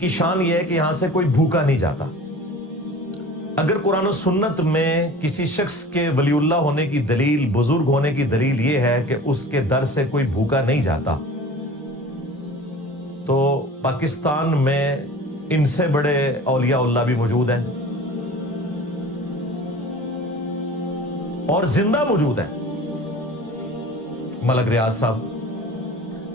کی شان یہ ہے کہ یہاں سے کوئی بھوکا نہیں جاتا. اگر قرآن و سنت میں کسی شخص کے ولی اللہ ہونے کی دلیل، بزرگ ہونے کی دلیل یہ ہے کہ اس کے در سے کوئی بھوکا نہیں جاتا، تو پاکستان میں ان سے بڑے اولیاء اللہ بھی موجود ہیں اور زندہ موجود ہیں. ملک ریاض صاحب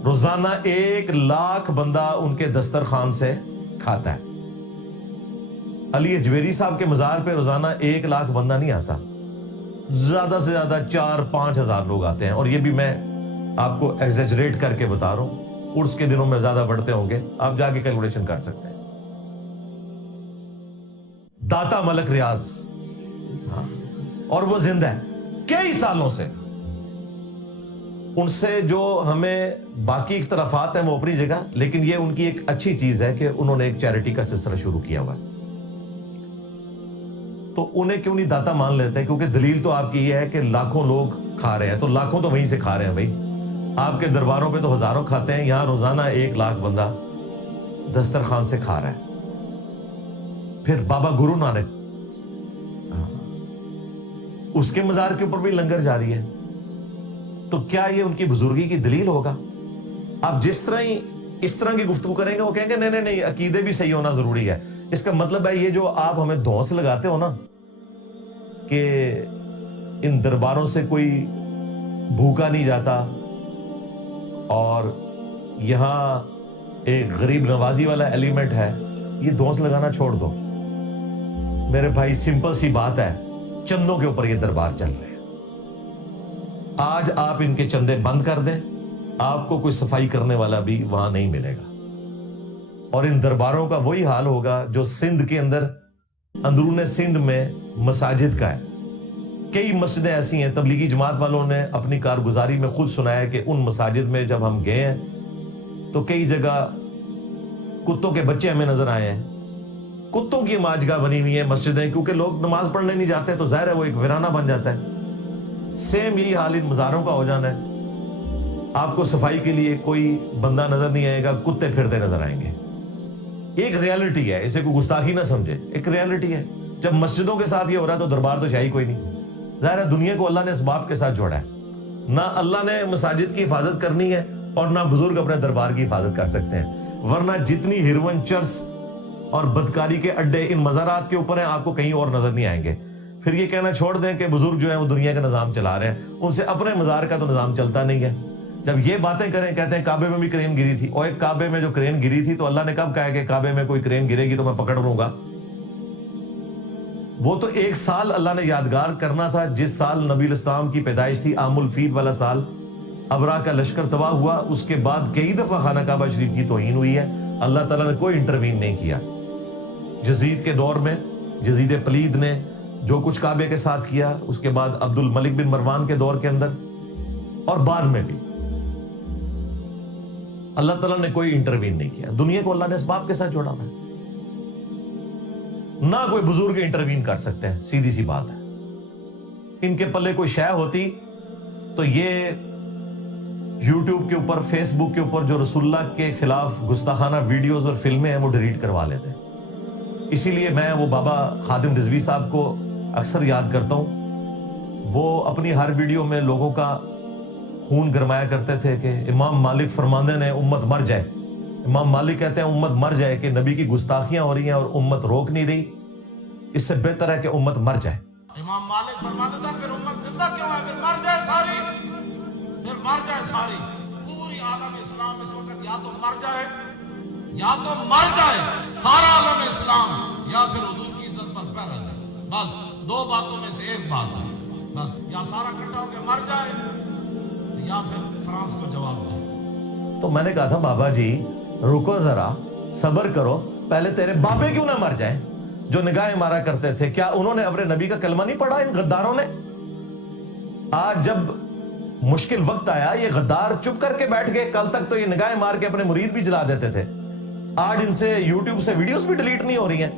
روزانہ 1,00,000 بندہ ان کے دسترخوان سے کھاتا ہے. علی اجویری صاحب کے مزار پہ روزانہ 1,00,000 بندہ نہیں آتا، زیادہ سے زیادہ 4-5 ہزار لوگ آتے ہیں، اور یہ بھی میں آپ کو ایگزیجریٹ کر کے بتا رہا ہوں. عرس کے دنوں میں زیادہ بڑھتے ہوں گے، آپ جا کے کیلکولیشن کر سکتے ہیں. داتا ملک ریاض، اور وہ زندہ ہے کئی سالوں سے. ان سے جو ہمیں باقی اختلافات ہیں وہ اپنی جگہ، لیکن یہ ان کی ایک اچھی چیز ہے کہ انہوں نے ایک چیریٹی کا سلسلہ شروع کیا ہوا ہے. تو انہیں کیوں نہیں داتا مان لیتے؟ کیونکہ دلیل تو آپ کی یہ ہے کہ لاکھوں لوگ کھا رہے ہیں، تو لاکھوں تو وہیں سے کھا رہے ہیں بھائی. آپ کے درباروں پہ تو ہزاروں کھاتے ہیں، یہاں روزانہ 1,00,000 بندہ دسترخوان سے کھا رہا ہے. پھر بابا گرو نانک، اس کے مزار کے اوپر بھی لنگر جاری ہے. تو کیا یہ ان کی بزرگی کی دلیل ہوگا؟ آپ جس طرح ہی اس طرح کی گفتگو کریں گے وہ کہیں گے نہیں نہیں عقیدے بھی صحیح ہونا ضروری ہے. اس کا مطلب ہے یہ جو آپ ہمیں دھونس لگاتے ہو نا کہ ان درباروں سے کوئی بھوکا نہیں جاتا اور یہاں ایک غریب نوازی والا ایلیمنٹ ہے، یہ دھونس لگانا چھوڑ دو میرے بھائی. سمپل سی بات ہے، چندوں کے اوپر یہ دربار چل رہے ہیں. آج آپ ان کے چندے بند کر دیں، آپ کو کوئی صفائی کرنے والا بھی وہاں نہیں ملے گا، اور ان درباروں کا وہی حال ہوگا جو سندھ کے اندر، اندرون سندھ میں مساجد کا ہے. کئی مسجدیں ایسی ہیں، تبلیغی جماعت والوں نے اپنی کارگزاری میں خود سنایا کہ ان مساجد میں جب ہم گئے ہیں تو کئی جگہ کتوں کے بچے ہمیں نظر آئے ہیں. کتوں کی ماجگاہ بنی ہوئی ہیں مسجدیں، کیونکہ لوگ نماز پڑھنے نہیں جاتے تو ظاہر ہے وہ ایک ویرانہ بن جاتا ہے. سیم یہی حال ان مزاروں کا ہو جانا ہے. آپ کو صفائی کے لیے کوئی بندہ نظر نہیں آئے گا، کتے پھرتے نظر آئیں گے. ایک ریالٹی ہے، اسے کوئی گستاخی نہ سمجھے، ایک ریالٹی ہے. جب مسجدوں کے ساتھ یہ ہو رہا ہے تو دربار تو شاہی کوئی نہیں. ظاہر ہے دنیا کو اللہ نے اسباب کے ساتھ جوڑا ہے. نہ اللہ نے مساجد کی حفاظت کرنی ہے اور نہ بزرگ اپنے دربار کی حفاظت کر سکتے ہیں، ورنہ جتنی ہیروئن، چرس اور بدکاری کے اڈے ان مزارات کے اوپر ہیں آپ کو کہیں اور نظر نہیں آئیں گے. پھر یہ کہنا چھوڑ دیں کہ بزرگ جو ہیں وہ دنیا کا نظام چلا رہے ہیں، ان سے اپنے مزار کا تو نظام چلتا نہیں ہے. جب یہ باتیں کریں، کہتے ہیں کعبے میں بھی کرین گری تھی، اور ایک کعبے میں جو کرین گری تھی تو اللہ نے کب کہا کہ کعبے میں کوئی کرین گرے گی تو میں پکڑ لوں گا؟ وہ تو ایک سال اللہ نے یادگار کرنا تھا، جس سال نبی الاسلام کی پیدائش تھی، عام الفیل والا سال. ابرا کا لشکر تباہ ہوا، اس کے بعد کئی دفعہ خانہ کعبہ شریف کی توہین ہوئی ہے، اللہ تعالیٰ نے کوئی انٹروین نہیں کیا. یزید کے دور میں یزید پلید نے جو کچھ کعبے کے ساتھ کیا، اس کے بعد عبد الملک بن مروان کے دور کے اندر اور بعد میں بھی اللہ تعالیٰ نے کوئی انٹروین نہیں کیا. دنیا کو اللہ نے اسباب کے ساتھ جوڑا ہے، نہ کوئی بزرگ انٹروین کر سکتے ہیں، سیدھی سی بات ہے. ان کے پلے کوئی شے ہوتی تو یہ یوٹیوب کے اوپر، فیس بک کے اوپر جو رسول اللہ کے خلاف گستاخانہ ویڈیوز اور فلمیں ہیں وہ ڈیلیٹ کروا لیتے. اسی لیے میں وہ بابا خادم رضوی صاحب کو اکثر یاد کرتا ہوں. وہ اپنی ہر ویڈیو میں لوگوں کا خون گرمایا کرتے تھے کہ امام مالک فرماندے نے امت مر جائے. امام مالک کہتے ہیں امت مر جائے کہ نبی کی گستاخیاں ہو رہی ہیں اور امت روک نہیں رہی، اس سے بہتر ہے کہ امت مر جائے. امام مالک فرماتے تھے پھر امت زندہ کیوں ہے؟ پھر مر جائے ساری، پھر مر جائے ساری. پوری عالم اسلام اس وقت یا تو مر جائے، یا تو مر جائے سارا عالم اسلام، یا پھر حضور کی عزت پر پہ رہ جائے. بس دو باتوں میں سے ایک بات ہے، بس یا سارا اکٹھا ہو کے مر جائے یا پھر فرانس کو جواب دے. تو میں نے کہا تھا بابا جی رکو ذرا، صبر کرو، پہلے تیرے باپے کیوں نہ مر جائیں جو نگاہیں مارا کرتے تھے؟ کیا انہوں نے اپنے نبی کا کلمہ نہیں پڑھا ان غداروں نے؟ آج جب مشکل وقت آیا یہ غدار چپ کر کے بیٹھ گئے. کل تک تو یہ نگاہیں مار کے اپنے مرید بھی جلا دیتے تھے، آج ان سے یوٹیوب سے ویڈیوز بھی ڈیلیٹ نہیں ہو رہی ہیں.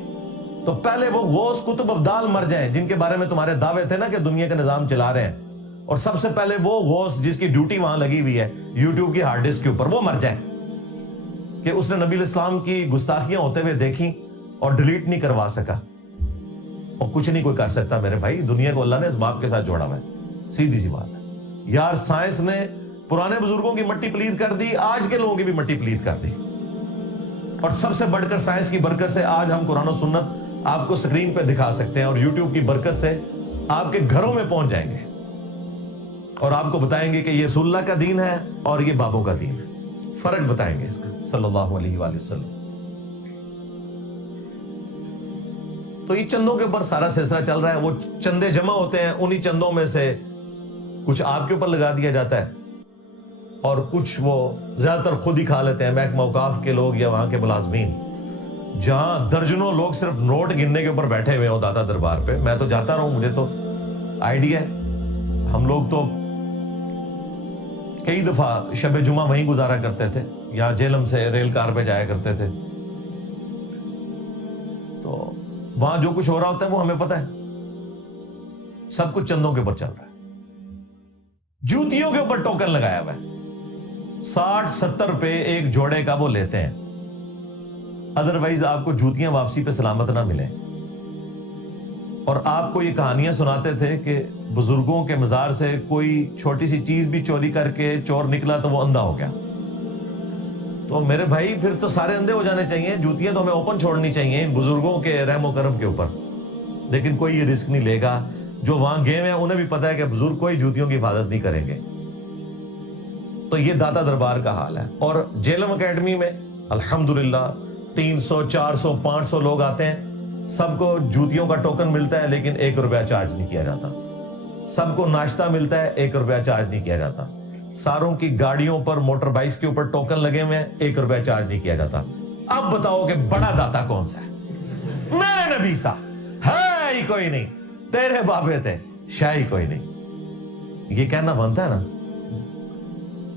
تو پہلے وہ غوث کتب ابدال مر جائیں جن کے بارے میں تمہارے دعوے تھے نا کہ دنیا کا نظام چلا رہے ہیں، اور سب سے پہلے وہ غوث جس کی ڈیوٹی وہاں لگی ہوئی ہے یوٹیوب کی ہارڈ ڈسک کے اوپر، وہ مر جائیں کہ اس نے نبی علیہ السلام کی گستاخیاں ہوتے ہوئے دیکھی اور ڈیلیٹ نہیں کروا سکا، اور کچھ نہیں کوئی کر سکتا میرے بھائی، دنیا کو اللہ نے اس باپ کے ساتھ جوڑا ہوا ہے، سیدھی سی بات ہے یار۔ سائنس نے پرانے بزرگوں کی مٹی پلید کر دی، آج کے لوگوں کی بھی مٹی پلید کر دی، اور سب سے بڑھ کر سائنس کی برکت سے آج ہم قرآن و سنت آپ کو سکرین پہ دکھا سکتے ہیں، اور یوٹیوب کی برکت سے آپ کے گھروں میں پہنچ جائیں گے اور آپ کو بتائیں گے کہ یہ رسول اللہ کا دین ہے اور یہ بابوں کا دین ہے، فرق بتائیں گے اس کا صلی اللہ علیہ وآلہ وسلم۔ تو یہ چندوں کے اوپر سارا سلسلہ چل رہا ہے، وہ چندے جمع ہوتے ہیں، انہی چندوں میں سے کچھ آپ کے اوپر لگا دیا جاتا ہے اور کچھ وہ زیادہ تر خود ہی کھا لیتے ہیں، محکمہ اوقاف کے لوگ یا وہاں کے ملازمین، جہاں درجنوں لوگ صرف نوٹ گننے کے اوپر بیٹھے ہوئے ہوں داتا دربار پہ۔ میں تو جاتا رہا ہوں، مجھے تو آئیڈیا ہے، ہم لوگ تو کئی دفعہ شب جمعہ وہیں گزارا کرتے تھے، یہاں جیلم سے ریل کار پہ جایا کرتے تھے، تو وہاں جو کچھ ہو رہا ہوتا ہے وہ ہمیں پتہ ہے، سب کچھ چندوں کے اوپر چل رہا ہے۔ جوتیوں کے اوپر ٹوکن لگایا ہوا ہے، 60-70 روپے ایک جوڑے کا وہ لیتے ہیں، ادروائز آپ کو جوتیاں واپسی پہ سلامت نہ ملیں۔ اور آپ کو یہ کہانیاں سناتے تھے کہ بزرگوں کے مزار سے کوئی چھوٹی سی چیز بھی چوری کر کے چور نکلا تو وہ اندھا ہو گیا۔ تو میرے بھائی پھر تو سارے اندھے ہو جانے چاہیے، جوتیاں تو ہمیں اوپن چھوڑنی چاہیے ان بزرگوں کے رحم و کرم کے اوپر، لیکن کوئی یہ رسک نہیں لے گا۔ جو وہاں گئے ہیں انہیں بھی پتا ہے کہ بزرگ کوئی جوتیوں کی حفاظت نہیں کریں گے۔ تو یہ داتا دربار کا حال ہے۔ اور جیلم اکیڈمی میں الحمدللہ 300 400 500 لوگ آتے ہیں، سب کو جوتیوں کا ٹوکن ملتا ہے لیکن 1 روپیہ چارج نہیں کیا جاتا، سب کو ناشتہ ملتا ہے 1 روپیہ چارج نہیں کیا جاتا، ساروں کی گاڑیوں پر موٹر بائکس کے اوپر ٹوکن لگے ہوئے ہیں، 1 روپیہ چارج نہیں کیا جاتا۔ اب بتاؤ کہ بڑا داتا کون سا ہے؟ میرے نبی سا ہے ہی کوئی نہیں، تیرے بابے تھے شاہی کوئی نہیں، یہ کہنا بنتا ہے نا۔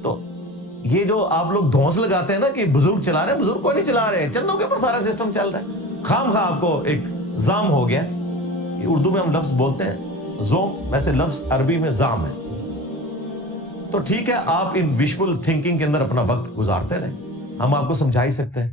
تو یہ جو آپ لوگ دھونس لگاتے ہیں نا کہ بزرگ چلا رہے ہیں، بزرگ کو نہیں چلا رہے، چندوں کے اوپر سارا سسٹم چل رہا ہے، خام خواہ آپ کو ایک زام ہو گیا۔ یہ اردو میں ہم لفظ بولتے ہیں زوم، ویسے لفظ عربی میں زام ہے۔ تو ٹھیک ہے، آپ ان ویژول تھنکنگ کے اندر اپنا وقت گزارتے رہیں، ہم آپ کو سمجھا ہی سکتے ہیں۔